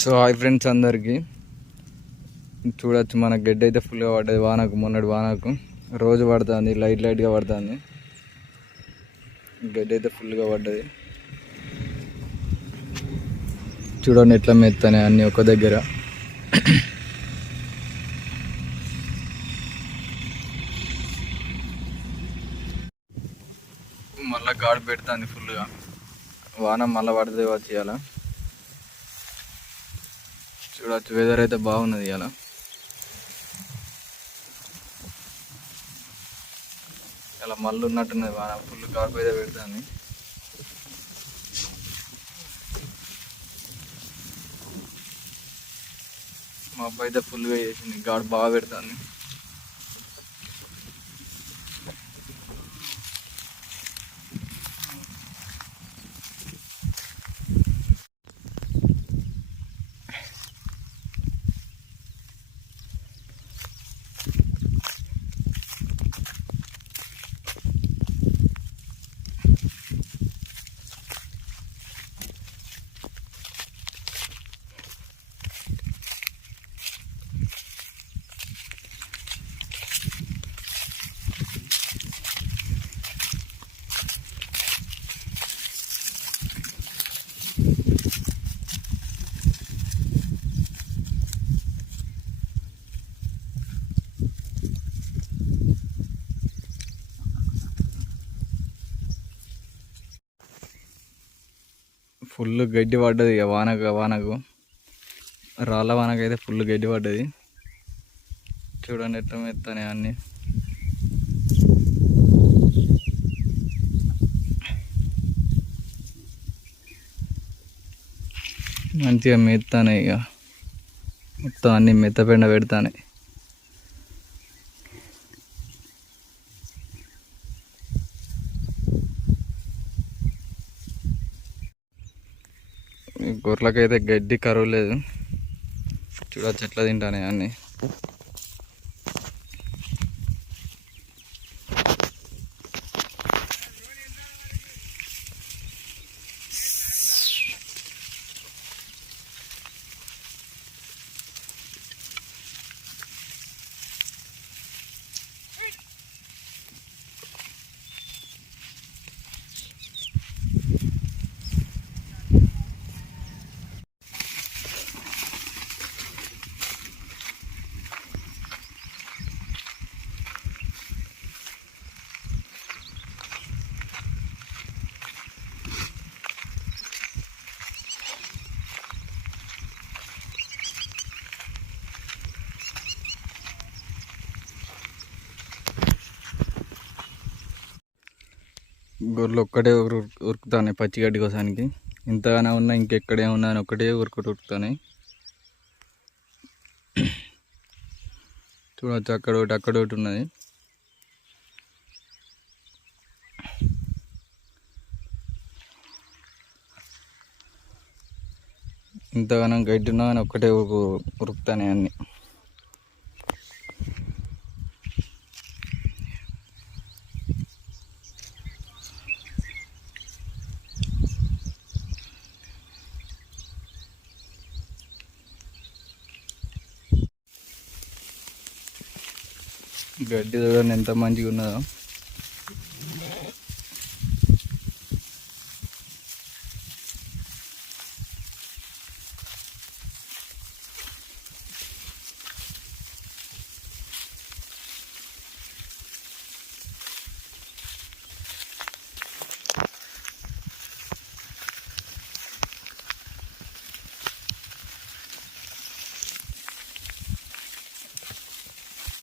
So hi friends అందరికీ. చూడొచ్చు మన గడ్డ అయితే ఫుల్గా పడ్డది వానకు మొన్నటి వానకు. రోజు పడుతుంది లైట్ లైట్గా పడుతుంది. గడ్డ అయితే ఫుల్గా పడ్డది. చూడండి ఎట్లా మెత్తనే అన్నీ ఒక దగ్గర. మళ్ళీ గాడి పెడుతుంది ఫుల్గా వాన మళ్ళీ పడుతుంది వచ్చేయాలా చూడవచ్చు వెదర్ అయితే బాగున్నది ఇలా ఇలా మళ్ళీ ఉన్నట్టున్నది బాగా ఫుల్ కాపు అయితే పెడతాను మా అబ్బాయి అయితే ఫుల్గా చేసింది గాడు బాగా పెడతాను ఫుల్ గడ్డి పడ్డది ఇక వానకు వానకు. రాళ్ళ వానకు అయితే ఫుల్ గడ్డి పడ్డది. చూడండి ఎట్లా మెత్తనే అన్నీ. మంచిగా మెత్తానే ఇక. మొత్తం అన్ని మెత్తపెండ పెడతానే. గొర్రెలకైతే గడ్డి కరువు లేదు. చూడ చెట్ల తింటానే అన్ని. గొర్రెలు ఒక్కటే ఉరుకుతాయి పచ్చిగడ్డి కోసానికి. ఇంతగానే ఉన్నా ఇంకెక్కడే ఉన్నా అని ఒక్కటే ఉరుకుడు ఉరుకుతాయి చూడవచ్చు అక్కడ ఒకటి అక్కడ ఒకటి ఉన్నది. ఇంతగానం గడ్డి ఉన్నా కానీ ఒక్కటే ఉరుకు ఉరుకుతాయి అన్నీ. గడ్డి చూడండి ఎంత మంచిగా ఉన్నదో